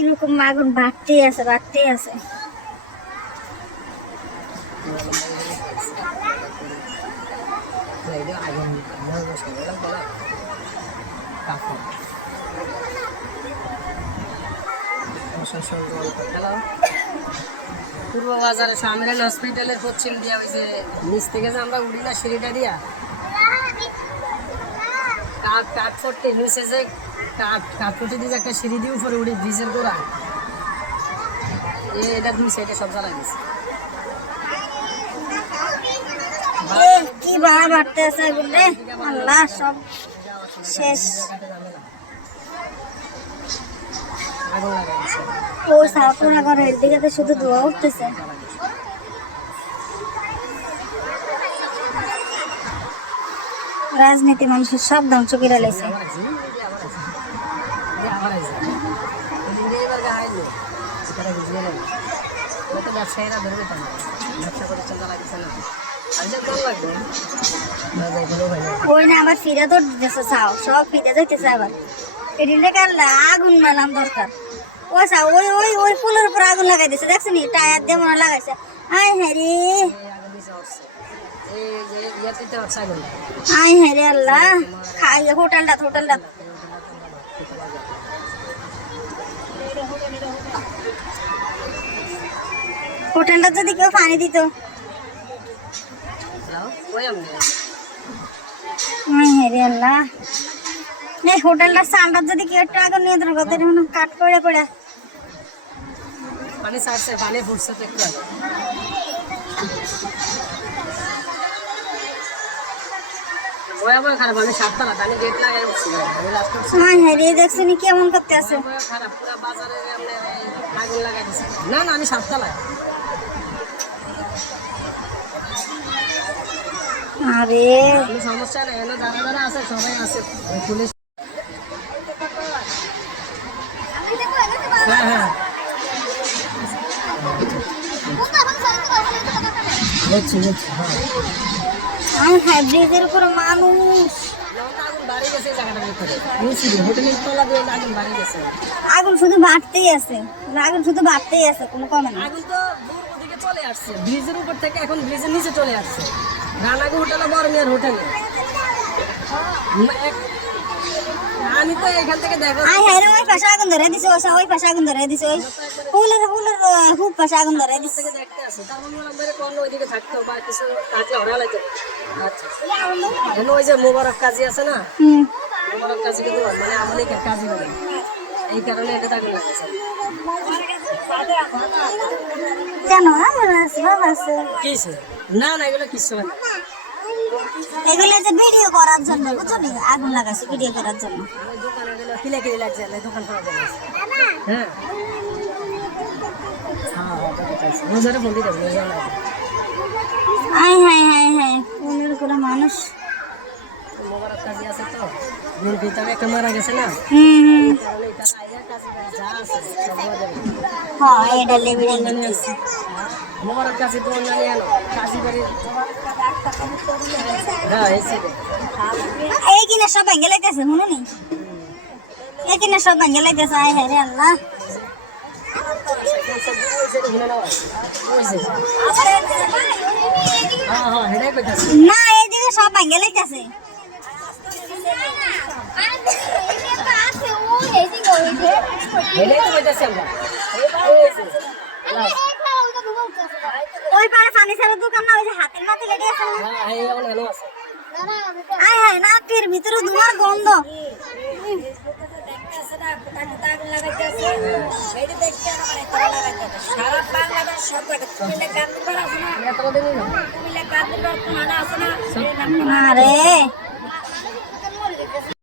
এরকম আগুন বাড়তেই আছে বাড়তেই আছে। পূর্ব বাজারে সামরেন হসপিটালের পশ্চিম দিয়া ওই যে নিচ থেকে যে আমরা উড়ি না সিঁড়িটা দিয়া? কাক কাক করতে নিচে যে কাঠ দিয়ে একটা সিঁড়ি দিয়ে উপরে উড়ি ব্রিজের গোড়া। এটা দুই সাইডে সব গেছে কি শেষ। ও শুধু ধোয়া উঠতেছে। রাজনীতি মানুষের সব ধ্বংস করে লাইছে। সেটা বুঝিয়ে নেই তো ব্যবসায়ীরা ধরবে কেন ব্যবসা করে চলা লাগছে না আজকে কম লাগবে না যাইগুলো ভাই না ওই না আবার ফিরে তো দিতেছে চাও। সব ফিরে যাইতেছে আবার। এদিনটা কাল আগুন মেলাম দরকার। ও সা ওই ওই ওই ফুলের উপর আগুন লাগাই দিছে দেখছেন টায়ার দিয়ে মনে লাগাইছে। আয় হ্যাঁ রে। এই আগে দিছে হচ্ছে এই যে ইয়াতে তো হচ্ছে আগুন। আয় হ্যাঁ আল্লাহ। খাই হোটেলটা হোটেলটা। হোটেলটা যদি কেউ পানি দিত। হোটেলটার সানটা যদি কেউ একটু করতে মনে হয় কাট করে পানি ফুটছে তো একটু আগে ওই আমার খারাপ আমি সাততলা আমি গেট লাগাই উঠছি আমি লাস্ট আয় হ্যাঁ রে দেখছ নি কেমন করতে আছে? না না আমি সাততলায় আরে। সমস্যা নেই এনে যারা যারা আছে সবাই আছে। পুলিশ হ্যাঁ হ্যাঁ। বুঝছি বুঝছি হ্যাঁ। আয় হ্যাঁ ব্রিজের উপর মানুষ। আগুন শুধু বাড়তেই আছে। আগুন শুধু বাড়তেই আছে, কোনো কমে না। আগুন তো ওদিকে চলে আসছে। ব্রিজের উপর থেকে এখন ব্রিজের নিচে চলে আসছে। রানাগু হোটেলে বর্মিয়ার হোটেলে। আমি তো এখান থেকে দেখো। আয় হ্যাঁ ওই পাশে আগুন ধরে দিছে ওই ওই পাশে আগুন ধরে দিছে ওই ফুলের ফুলের খুব পাশে আগুন ধরে দিছে। দেখতে আসে। তারপর বললাম বেরে কোন ওইদিকে থাকতো বা কিছু থাকলে ওরা লাগতো আচ্ছা। ওই যে মোবারক কাজী আছে না? হুম। মোবারক কাজী কিন্তু মানে আমলে কাজী বলে এই কারণে এটা তাকে লাগছে কেন আমার বাবা আছে। কিসে না না এগুলো কিছু না। এগুলো যে ভিডিও করার জন্য বুঝছ নি আগুন লাগাইছে ভিডিও করার জন্য। দোকানে গেলে কিলে হ্যাঁ মানুষ একটা মারা গেছে না হুম হুম হ্যাঁ এটা লেবিড়ে নিতেছে মোবারক কাজী তো জানি আনো কাজী বাড়ি হ্যাঁ সাইডে এই কিনা সব ভেঙে লাইতেছে। সব হ্যাঁ সব হেডাই তো কইতাছি আমরা। ওই পারে পানি দোকান না ওই যে হাতের মাথা লেগে আছে না? হ্যাঁ এই এখন এনো আছে আয় হায় না তীর ভিতরে ধোঁয়ার গন্ধ এটা তো দিনই না আরে